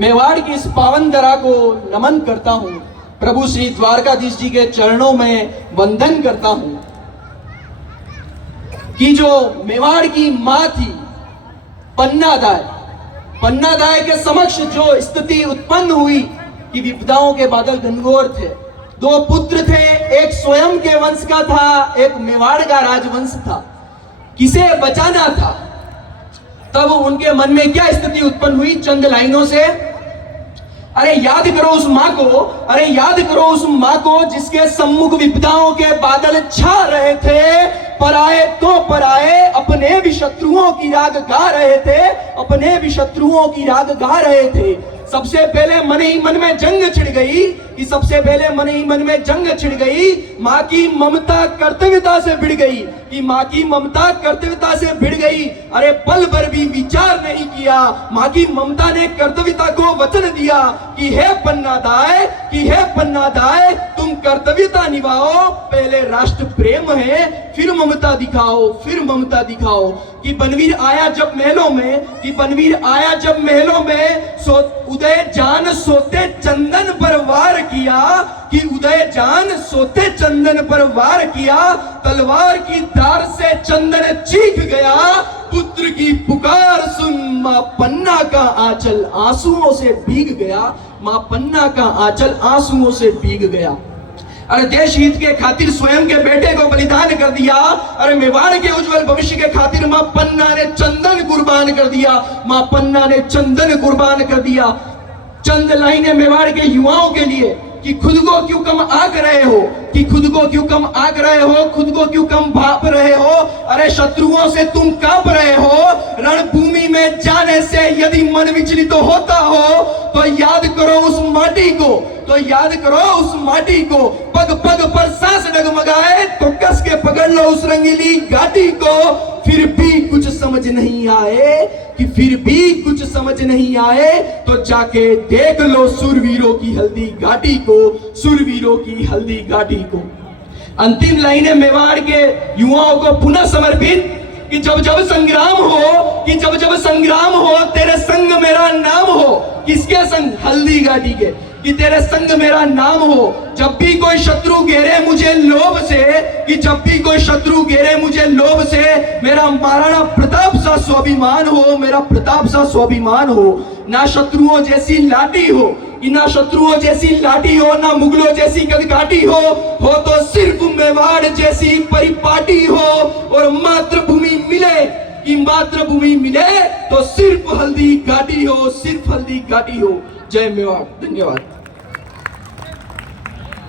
मेवाड़ की इस पावन धरा को नमन करता हूं। प्रभु श्री द्वारकाधीश जी के चरणों में वंदन करता हूं कि जो मेवाड़ की मां थी पन्नादाय के समक्ष जो स्थिति उत्पन्न हुई कि विपदाओं के बादल घनघोर थे। दो पुत्र थे, एक स्वयं के वंश का था, एक मेवाड़ का राजवंश था। किसे बचाना था? तब उनके मन में क्या स्थिति उत्पन्न हुई? चंद लाइनों से अरे याद करो उस मां को जिसके सम्मुख विपदाओं के बादल छा रहे थे। पराए तो पराए, अपने भी शत्रुओं की राग गा रहे थे। सबसे पहले मन ही मन में जंग छिड़ गई मां की ममता कर्तव्यता से भिड़ गई। अरे पल भर भी विचार नहीं किया। मां की ममता ने कर्तव्यता को वचन दिया कि हे पन्नादाय तुम कर्तव्यता निभाओ। पहले राष्ट्र प्रेम है, फिर ममता दिखाओ। कि बनवीर आया जब महलों में उदय जान सोते चंदन पर वार किया। तलवार की धार से चंदन चीख गया। पुत्र की पुकार सुन मां पन्ना का आंचल आंसुओं से भीग गया। अरे देश हित के खातिर स्वयं के बेटे को बलिदान कर दिया। अरे मेवाड़ के उज्जवल भविष्य के खातिर मां पन्ना ने चंदन कुर्बान कर दिया। चंद लाइनें मेवाड़ के युवाओं के लिए कि खुद को क्यों कम आंक रहे हो, खुद को क्यों कम भाप रहे हो। अरे शत्रुओं से तुम कांप रहे हो। रणभूमि में जाने से यदि मन विचलित होता हो तो याद करो उस माटी को। पग पग पर सांस डगमगाए तो कस के पकड़ लो उस रंगीली घाटी को। फिर भी कुछ समझ नहीं आए तो जाके देख लो सुरवीरों की हल्दी घाटी को। अंतिम लाइनें मेवाड़ के युवाओं को पुनः समर्पित कि जब जब संग्राम हो तेरे संग मेरा नाम हो। किसके संग? हल्दी घाटी के। कि तेरे संग मेरा नाम हो। जब भी कोई शत्रु घेरे मुझे लोभ से मेरा महाराणा प्रताप सा स्वाभिमान हो। ना शत्रुओं जैसी लाठी हो, ना मुगलों जैसी कदकाठी हो तो सिर्फ मेवाड़ जैसी परिपाटी हो। और मातृभूमि मिले तो सिर्फ हल्दी घाटी हो। जय मेवाड़। धन्यवाद।